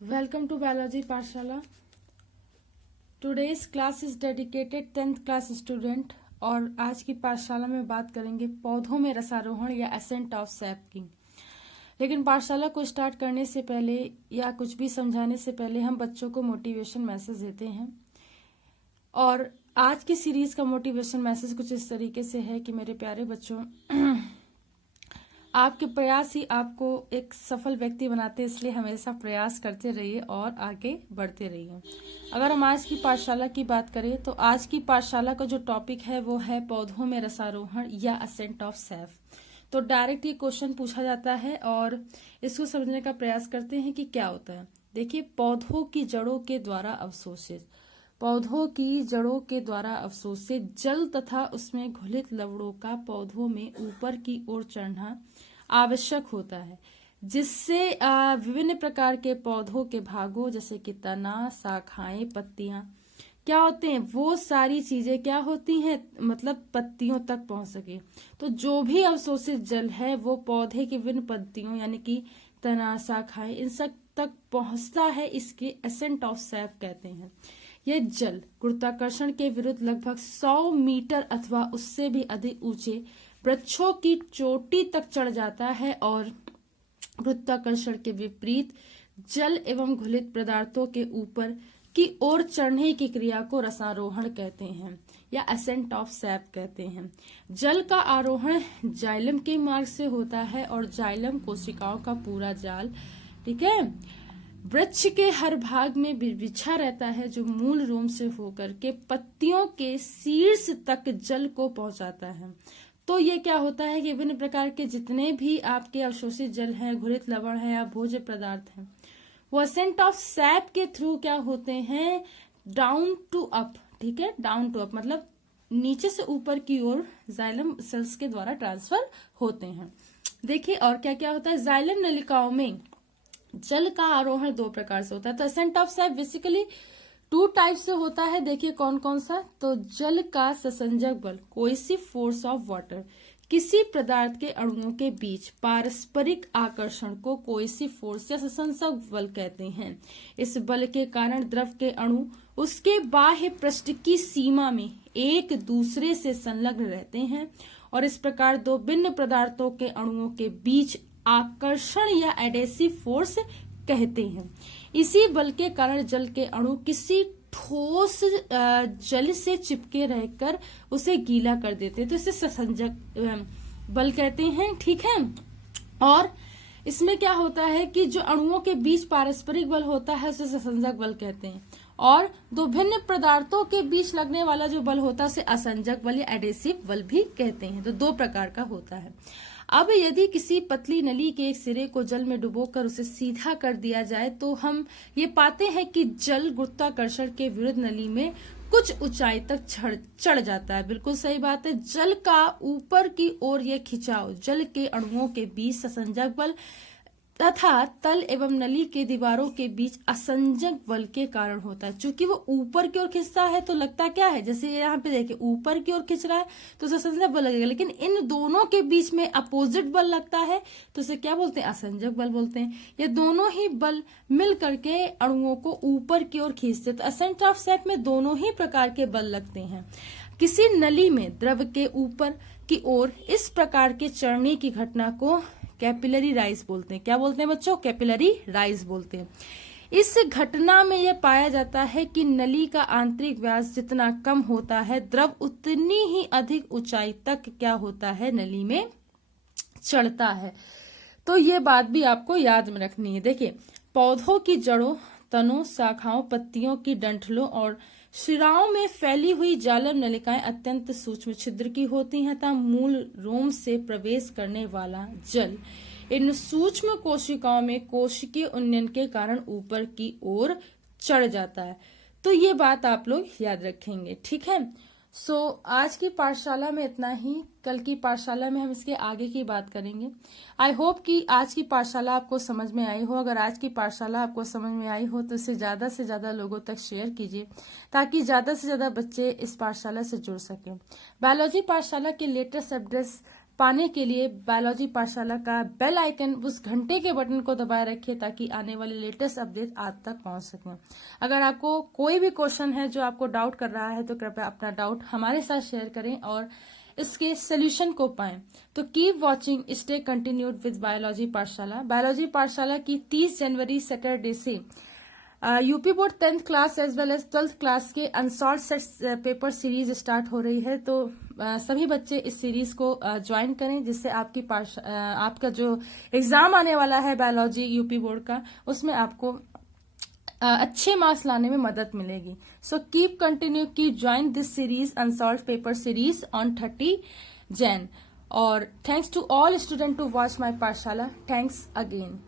Welcome to Biology Pathshala. Today's class is dedicated 10th class student और आज की पाठशाला में बात करेंगे पौधों में रसारोहण या एसेंट ऑफ सैप की। लेकिन पाठशाला को स्टार्ट करने से पहले या कुछ भी समझाने से पहले हम बच्चों को मोटिवेशन मैसेज देते हैं। और आज की सीरीज का मोटिवेशन मैसेज कुछ इस तरीके से है कि मेरे प्यारे बच्चों, आपके प्रयास ही आपको एक सफल व्यक्ति बनाते हैं, इसलिए हमेशा प्रयास करते रहिए और आगे बढ़ते रहिए। अगर हम आज की पाठशाला की बात करें तो आज की पाठशाला का जो टॉपिक है वो है पौधों में रसारोहण या असेंट ऑफ सैफ। तो डायरेक्ट ये क्वेश्चन पूछा जाता है और इसको समझने का प्रयास करते हैं कि क्या होता है। देखिए, पौधों की जड़ों के द्वारा अवशोषित जल तथा उसमें घुलित लवणों का पौधों में ऊपर की ओर चढ़ना आवश्यक होता है, जिससे विभिन्न प्रकार के पौधों के भागों जैसे कि तना, शाखाएं, पत्तियां क्या होते हैं, वो सारी चीजें क्या होती हैं, मतलब पत्तियों तक पहुंच सके। तो जो भी अवशोषित जल है वो पौधे की विभिन्न पत्तियों यानी कि तना, शाखाएं, इन सब तक पहुंचता है। इसके एसेंट ऑफ सैप कहते हैं। यह जल गुरुत्वाकर्षण के विरुद्ध लगभग 100 मीटर अथवा उससे भी अधिक ऊंचे वृक्षों की चोटी तक चढ़ जाता है और गुरुत्वाकर्षण के विपरीत जल एवं घुलित पदार्थों के ऊपर की ओर चढ़ने की क्रिया को रसारोहण कहते हैं या एसेंट ऑफ सैप कहते हैं। जल का आरोहण जाइलम के मार्ग से होता है और जाइलम कोशिकाओं का पूरा जाल, ठीक है, वृक्ष के हर भाग में बिछा रहता है, जो मूल रोम से होकर के पत्तियों के शीर्ष तक जल को पहुंचाता है। तो ये क्या होता है कि विभिन्न प्रकार के जितने भी आपके अवशोषित जल हैं, घुलित लवण है या भोज्य पदार्थ हैं, वो एसेंट ऑफ सैप के थ्रू क्या होते हैं, डाउन टू अप, ठीक है, डाउन टू अप मतलब नीचे से ऊपर की ओर जाइलम सेल्स के द्वारा ट्रांसफर होते हैं। देखिए और क्या क्या होता है। जाइलम नलिकाओं में जल का आरोहण 2 प्रकार से होता है। तो ascent of SAP basically 2 type से होता है। देखिए कौन कौन सा। तो जल का ससंजक बल, कोएसिव फोर्स ऑफ वाटर, किसी पदार्थ के अणुओं के बीच पारस्परिक आकर्षण को कोएसिव फोर्स या ससंजक बल कहते हैं। इस बल के कारण द्रव के अणु उसके बाह्य पृष्ठ की सीमा में एक दूसरे से संलग्न रहते हैं और इस प्रकार 2 भिन्न पदार्थों के अणुओं के बीच आकर्षण या एडेसिव फोर्स कहते हैं। इसी बल के कारण जल के अणु किसी ठोस जल से चिपके रहकर उसे गीला कर देते हैं, तो इसे ससंजक बल कहते हैं, ठीक है। और इसमें क्या होता है कि जो अणुओं के बीच पारस्परिक बल होता है उसे ससंजक बल कहते हैं और 2 भिन्न पदार्थों के बीच लगने वाला जो बल होता है उसे असंजक बल या एडेसिव बल भी कहते हैं। तो 2 प्रकार का होता है। अब यदि किसी पतली नली के एक सिरे को जल में डुबोकर उसे सीधा कर दिया जाए तो हम ये पाते हैं कि जल गुरुत्वाकर्षण के विरुद्ध नली में कुछ ऊंचाई तक चढ़ जाता है। बिल्कुल सही बात है। जल का ऊपर की ओर यह खिंचाव जल के अणुओं के बीच ससंजक बल तथा तल एवं नली के दीवारों के बीच असंजक बल के कारण होता है। चूंकि वो ऊपर की ओर खिंचता है तो लगता क्या है, जैसे यहाँ पे देखिए ऊपर की ओर खिंच रहा है तो ससंजक बल लगेगा, लेकिन इन दोनों के बीच में अपोजिट बल लगता है तो उसे क्या बोलते हैं, असंजक बल बोलते हैं। ये दोनों ही बल मिल करके अणुओं को ऊपर की ओर खींचते। तो एसेंट ऑफ सैप में दोनों ही प्रकार के बल लगते हैं। किसी नली में द्रव के ऊपर की ओर इस प्रकार के चढ़ने की घटना को कैपिलरी राइज बोलते हैं। क्या बोलते हैं बच्चों, कैपिलरी राइज बोलते हैं। इस घटना में यह पाया जाता है कि नली का आंतरिक व्यास जितना कम होता है, द्रव उतनी ही अधिक ऊंचाई तक क्या होता है, नली में चढ़ता है। तो ये बात भी आपको याद में रखनी है। देखिए, पौधों की जड़ों, तनों, शाखाओं, पत्तियों की डंठलों और शिराओं में फैली हुई जालम नलिकाएं अत्यंत सूक्ष्म छिद्र की होती हैं तथा मूल रोम से प्रवेश करने वाला जल इन सूक्ष्म कोशिकाओं में कोशिकीय उन्नयन के कारण ऊपर की ओर चढ़ जाता है। तो ये बात आप लोग याद रखेंगे, ठीक है। आज की पाठशाला में इतना ही। कल की पाठशाला में हम इसके आगे की बात करेंगे। आई होप कि आज की पाठशाला आपको समझ में आई हो। अगर आज की पाठशाला आपको समझ में आई हो तो इसे ज्यादा से ज्यादा लोगों तक शेयर कीजिए ताकि ज्यादा से ज्यादा बच्चे इस पाठशाला से जुड़ सकें। बायोलॉजी पाठशाला के लेटेस्ट अपडेट्स पाने के लिए बायोलॉजी पाठशाला का बेल आइकन, उस घंटे के बटन को दबाए रखिए ताकि आने वाले लेटेस्ट अपडेट आप तक पहुंच सकें। अगर आपको कोई भी क्वेश्चन है जो आपको डाउट कर रहा है तो कृपया अपना डाउट हमारे साथ शेयर करें और इसके सोल्यूशन को पाएं। तो keep watching, stay continued with biology Pathshala. Biology Pathshala की 30 जनवरी सैटरडे से UP board 10th class as well as 12th class के unsolved set paper series start हो रही है। तो सभी बच्चे इस सीरीज को ज्वाइन करें, जिससे आपका जो एग्जाम आने वाला है बायोलॉजी यूपी बोर्ड का, उसमें आपको अच्छे मार्क्स लाने में मदद मिलेगी। So keep join this series unsolved paper series on 30 Jan। और thanks to all student to watch my Pathshala. Thanks again.